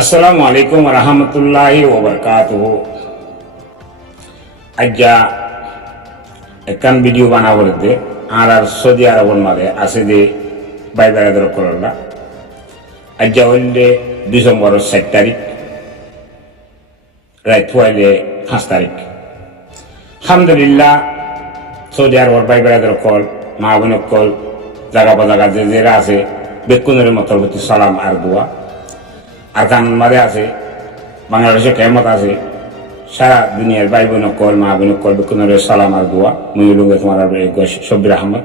আসসালামু আলাইকুম রহমতুল্লাহি ওবরকাতুহু। আজ্জা একখান ভিডিও বানাবলতে আর সৌদি আরবর মাঝে আছে যে বাই বেড়াদের করলা আজ্জা হইলে ডিসেম্বরের 7 তারিখ রাত হইলে 5 তারিখ। আলহামদুলিল্লাহ সৌদি আরবর বাই বেড়াদের কল মা বোনের কল জায়গা বা জায়গা যে যেরা আছে বেকুনের মতর প্রতি সালাম আর দোয়া আর গান মারে আছে বাংলাদেশে কেমত আছে সারা দুনিয়ার ভাই বোন কল মা বোন কল বেকুনের সালাম আর দোয়া মুইলুঙ্গে তোমার শব্বির আহমদ।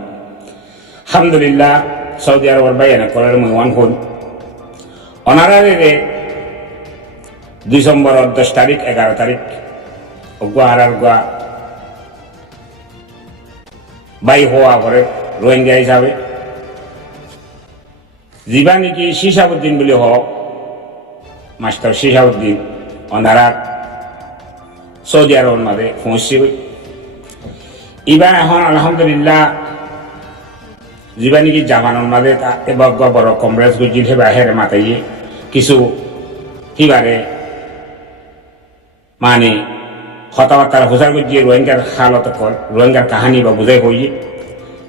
আলহামদুলিল্লাহ সৌদি আরবর ভাই এনে কলের মুই ওয়ান হল অনারারে ডিসেম্বর 10 তারিখ 11 তারিখ অগুয়া আর গুয়া বাই হওয়া করে রোহিঙ্গা হিসাবে জীবা নাকি শিশাবুদ্দিন বলে হোক মাস্টার শিশাবুদ্দিন ওনারা সৌদি আরবের মাঝে পৌঁছছে। এবার এখন আলহামদুলিল্লাহ জীবা নাকি জাপানের মাঝে এবার বড় কংগ্রেস গুজিল হেবা হেরে মাথাইয়ে কিছু কিবারে মানে কথাবার্তার হুসার গুজিয়ে রোহিঙ্গার হালত কর রোহিঙ্গার কাহানি বা বুঝাই হইয়ে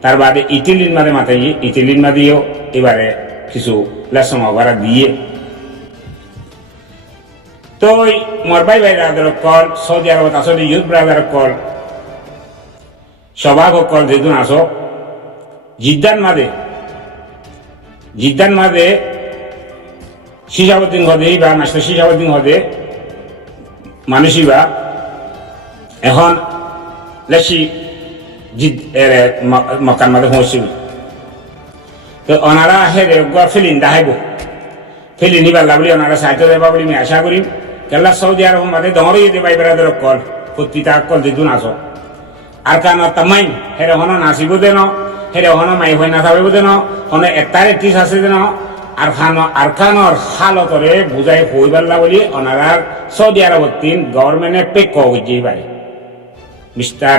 তার বাদে ইটালির মাঝে মাথাইয়ে ইটালির মাঝেও এবারে কিছু লেসন অভারা দিয়ে তো মোর ভাই ব্রাদার কল সৌদি আরবত আসলে ইউথ ব্রাদার কল সবাক কল যেদিন আসো জিদ্দান মাঝে শিশাবুদ্দিন হদে বা মাস্টার শিশাবুদ্দিন হদে মানুষই বা এখন লেসি মকান মাঝে পৌঁছবি তো ওনারা হেরে ফিলিন দেখাইব ফিলিন নিবার বলি ওনারা সাহায্য দেবা বলি আমি আশা করি কেলা সৌদি আরব মাঝে দমরই দে ভাই বেড়াদের কল প্রতিটা কল যেদিন আসো আর কান তামাই হেরে হন নাচিব দেন হেরে হন মাই হয়ে না থাকব দেন হন একটার একটিস আছে দেন আর খানোর হালতরে বুঝাই হইবাল্লা বলি ওনারা সৌদি আরবত তিন গভর্নমেন্টের পেক হইছে পারে মিস্টার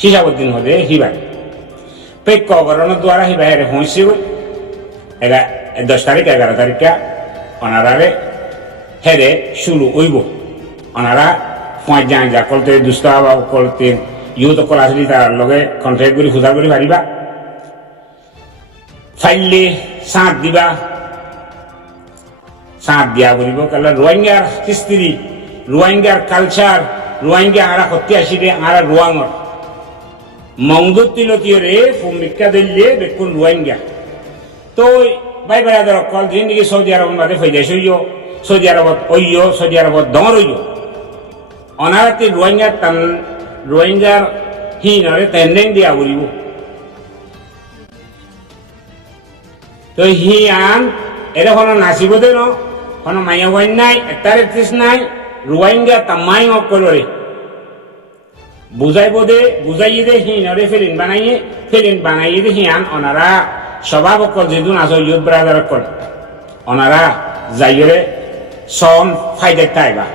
শিশাবুদ্দিন হদে হিবাই পেক করানোর দ্বারা হিবা হেরে হইছে 10 তারিখ 11 তারিখে ওনারারে হেরে শুরু হইব ওনারা 5 জন যা করতে দুষ্ট হওয়া করতে ইউথ কল আসলে তার লগে কন্ট্যাক্ট করে খুঁজা করে পারিবা ফাইলে সাঁত দিবা সাঁত দিয়া করিব কারণ রোহিঙ্গার হিস্ট্রি রোহিঙ্গার কালচার রোহিঙ্গা আরা সত্যি আসিলে আরা রোয়াঙর মঙ্গতিলতীয়রে ভূমিকা দিলে বেকুন রোহিঙ্গা তো ভাই বেড়াদের কল জিন্দগি সৌদি আরব মাঝে ফেজাইছ সৌদি আরবত সৌদি আরবত দর অনারাতে রোহিঙ্গার হিনরে তেন্দেন দিয়া উড়িব তো হি আন এরা কোনো নাচিব দে কোনো মাইয়া ওয়াইন নাই একটার একত্রিশ নাই রোহিঙ্গা তামাই অকলরে বুঝাইব দে বুঝাইয়ে দে হিনরে ফিলিন বানাইয়ে দে হি আন ওনারা সবাব অকল যেদিন আসো ইউথ ব্রাদার অকল ওনারা যাইরে সন ফাইদে তাইবা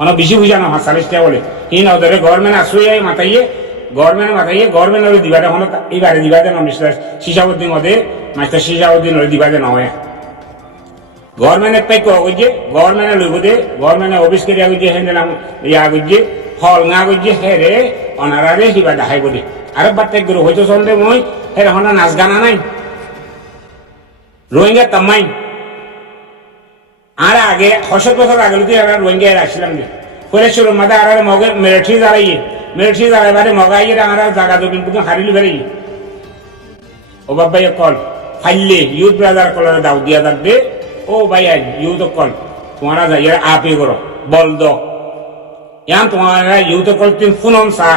অনেক বেশি বুঝানো হয় 40 টাকা বলে হিন ওদের গভর্নমেন্ট আসুয়ে মাথাইয়ে গভর্নমেন্ট দিবাতে হন এইবারে দিবাতে না মিস্টার শিশাবুদ্দিন ওদের মাস্টার শিশাবুদ্দিন দিবাতে নয় গভর্নমেন্টের পেক গিয়ে গভর্নমেন্টে লইব দে গভর্নমেন্টে অফিস করিয়া গিয়ে হেন দিলাম ইয়া গিয়ে হল না গিয়ে হেরে অনারারে হিবা দেখাইব দে আর বার্তা গুরু হয়তো সন্দেহ মই হেরে হন নাচ গানা নাই রোহিঙ্গা তামাই আর আগে 60 বছর আগে রোহিঙ্গা আসছিলাম যে পরে শুরু মাঝে আর মগে মিলিটারি দাঁড়াইবারে মগাইয়ে আমরা জায়গা দবিন পুকুর হারিলি বেড়াই ও বাবাই কল ফাইলে ইউথ ব্রাদার কলের দাও দিয়া থাকবে ও ভাই ইউথ কল তোমারা যাইয়ে আপে করো বল দো ইয়ান তোমারা ইউথ কল তিন ফুনম সা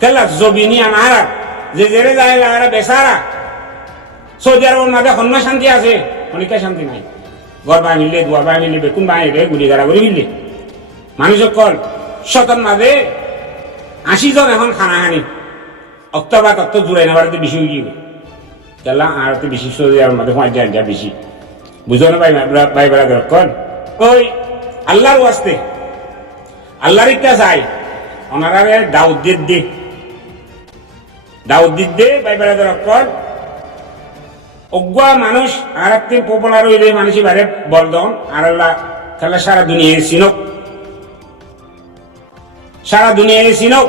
কেলা জবিনি আনারা যে জেরে যায় আর বেসারা সৌদি আরবের মাঝে হন্য শান্তি আছে অনেক শান্তি নাই ঘর বাই মিললে দুয়ার বাই মিললে বেকুন বাই রে গুলি গাড়া করে মিললে মানুষের কল শতন মাঝে 80 জন এখন খানা হানি অক্টোবর তত্ত্ব জুড়াই না বাড়িতে বেশি হয়ে যাবে কেলা আর তো বেশি সৌদি আরবের মাঝে 5 জন বেশি বুঝো না ভাই বেড়াদের কল ওই আল্লাহর ওয়াস্তে আল্লাহর ইচ্ছা চাই ওনারা দাউদ দিতে ভাই বেড়াদের কল অজ্ঞা মানুষ আর একটি পপুলার হইলে মানুষই বারে বলদন আর আল্লাহ তাহলে সারা দুনিয়ায় চিনক, সারা দুনিয়ায় চিনক।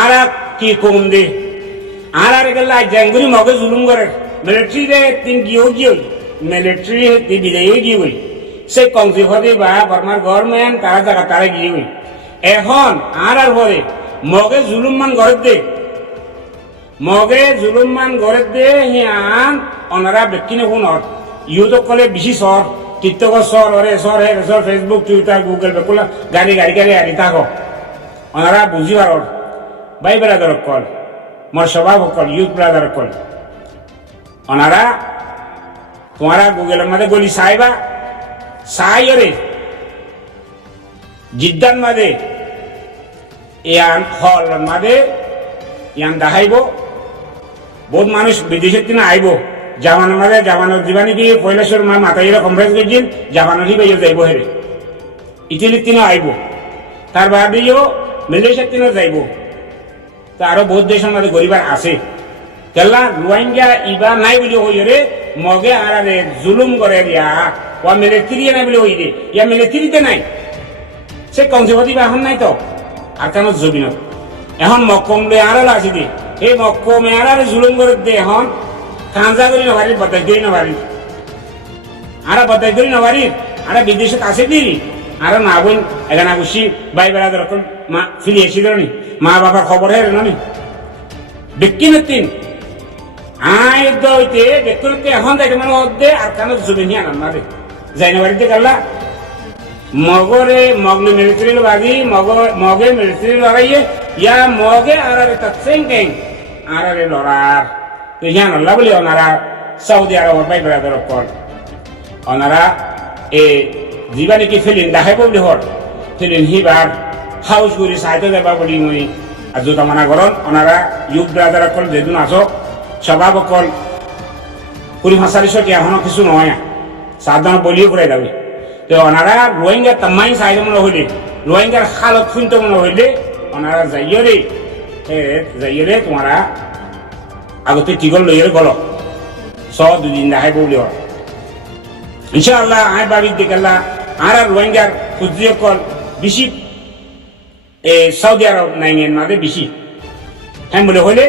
আর কি কম দে আর গেল জাঙ্গুরি মগে জুলুম করে মিলিটারি রে তিন গিয়ে মিলিটারি বিদায় গিয়ে গই সে কংসি হতে বা বর্মার গভর্নমেন্ট তারা জায়গা তারা গিয়ে গই এখন আর পরে মগে জুলুম মান ঘরে দে মগে জুলুম মান ঘরে দে হিয়ান ওনারা ব্যক্তিনে শুনত ইউটিউব কলে বেশি সর টিকটক সর ওরে সর হে সর ফেসবুক টুইটার গুগল বেকুলা গাড়ি আনি থাকো ওনারা বুঝি পারর ভাই ব্রাদার কল মোর স্বভাব কল ইউথ ব্রাদার কল ওনারা তোমারা গুগলের মধ্যে গলি সাইবা সাইরে জিদ্দান মাদে ইয়ান হল মাদে ইয়ান দেখাইব বহুত মানুষ বিদেশের দিনে আইব জামানোর মাঝে জামানোর জীবানী কি পয়লাশ্বর মা মাতাইরা কমপ্লেক্স গেছিল জামানোরই বাইয়ে যাইব হেরে ইটালির দিনে আইব তার বাদেও মালয়েশিয়ার দিনে যাইব তো আরো বহুত দেশের মধ্যে গরিবার আছে কেলা রোহিঙ্গা ইবা নাই বলি হই রে মগে আরে জুলুম করে দিয়া ও মিলিটারি নাই বলি হই রে ইয়া মিলিটারিতে নাই সে কনসেপটি এখন নাই তো আর কেন জবিন এখন মক্কম লে আরো আছে দি এই মক্কমে আরে জুলুম করে দে এখন কাঁজা করি নবারি বদাই করি নবারি আর বদাই করি নবারি আর বিদেশে আছে দি আর না বোন এখানে বসি ভাই বেড়াদের মা ফিরে এসে নি মা বাবার খবর হে নি ব্যক্তিনতিন আয় দইতে ব্যক্তিনতে এখন যাইতে মানে দে আর কেন জমি নিয়ে আনার না রে যাই না বাড়িতে গেলা মগরে মগলে মিলিটারি বাজি মগে মিলিটারি লড়াইয়ে ইয়া মগে আর তার সেং কেং আর লড়ার তো হিয়ান আল্লাহ বলি ওনারা সৌদি আরব ভাই বেড়াদের কল ওনারা এ জীবানে কি ফিলিন দেখাইব বলি হর ফিলিন হিবার হাউস গুড়ি সাইতে যাবা বলি মই আর জোতা মানা করন ওনারা ইউথ ব্রাদার কল যেদিন আসো স্বভাব কল কুড়ি মাসারিশো কি এখনো কিছু নয় সাধারণ বলিও করে যাবে তো ওনারা রোহিঙ্গা তামাই সাইতে মনে হইলে রোহিঙ্গার খালত শুনতে মনে হইলে ওনারা যাইয়ে রে তোমারা আগতে টিকল লইয়ে গল সব দুদিন দেখাইব বলি হর ইনশাআল্লাহ আয় বাড়ির দিকেল্লা আর রোহিঙ্গার খুঁজিয়ে কল বেশি সৌদি আরব নাইনের মাঝে বেশি হ্যাঁ বলে হইলে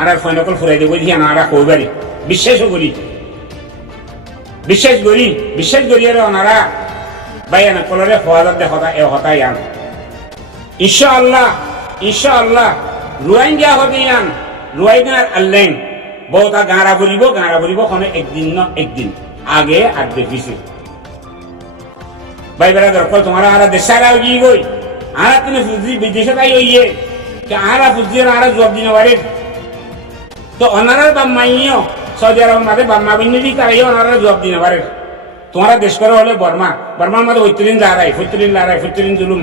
আর ফোনকল ফুরাই দেবো দিয়ে আর কইবারি বিশ্বাস করি আর ওনারা বাইয়ানা কলরে হওয়াজার দেখা এ হতাই আন ইনশাআল্লাহ রোহিঙ্গা হতে আন রোহিঙ্গার আল্লাইন বহুতা গাঁড়া বলিব কোনো একদিন আগে আর দেখিছে ভাই বেড়াদার কল তোমারা আর দেশারা গিয়ে গই আর তুমি ফুজি বিদেশে তাই হইয়ে আর ফুজি আর জবাব দিন পারে তো ওনারা বাম্মাইও সৌদি আরব মাঝে বাম্মা বিন্দি তারাই ওনারা জবাব দিন পারে তোমারা দেশ করে হলে বর্মার মাঝে 45 জুলুম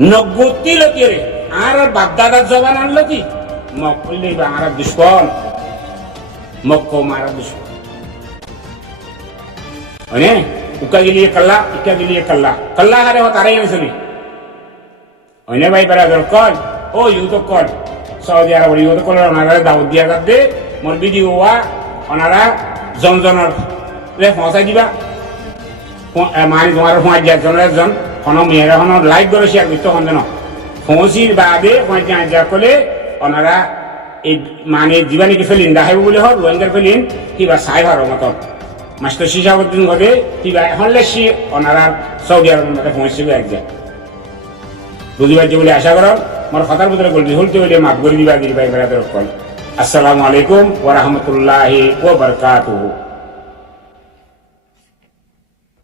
90 লোকে রে আর বাগদাদার জবান আনলো কি মক্কলি বা আর দুশ্মন মক্কো মারা দুশ্মন ওনে উকা গিলিয়ে কল্লা হারে হো তারাই আনছনি ওনে ভাই বেড়াদার কল ও ইউটিউব কল সৌদি আরব ইউটিউব কল ওনারা দাউদ দিয়া দে মোর ভিডিও ওনারা জনজনের রে পৌঁছাই দিবা মানে তোমার পৌঁছ যায় জনের কোনো মেয়েরা কোনো লাইক করে শেয়ার করতে হন না পৌঁছির বাদে যা করলে ওনারা এই মানে জীবানীকে ফেলিন দেখাইব বলে হর রোহিঙ্গার ফেলিন কিবা চাই হর মতন মাস্টার শিশাবুদ্দিন হবে কিবা এখন লেসি ওনারা সৌদি আরবের মধ্যে পৌঁছবে একজন বুঝি পারছি বলে আশা করো মোর কথার ভিতরে গল্পি হলতে হইলে মাফ করে দিবা দিদি ভাই বেড়াদের কল। আসসালামু আলাইকুম ওয়া রাহমাতুল্লাহি ওয়া বারাকাতুহু।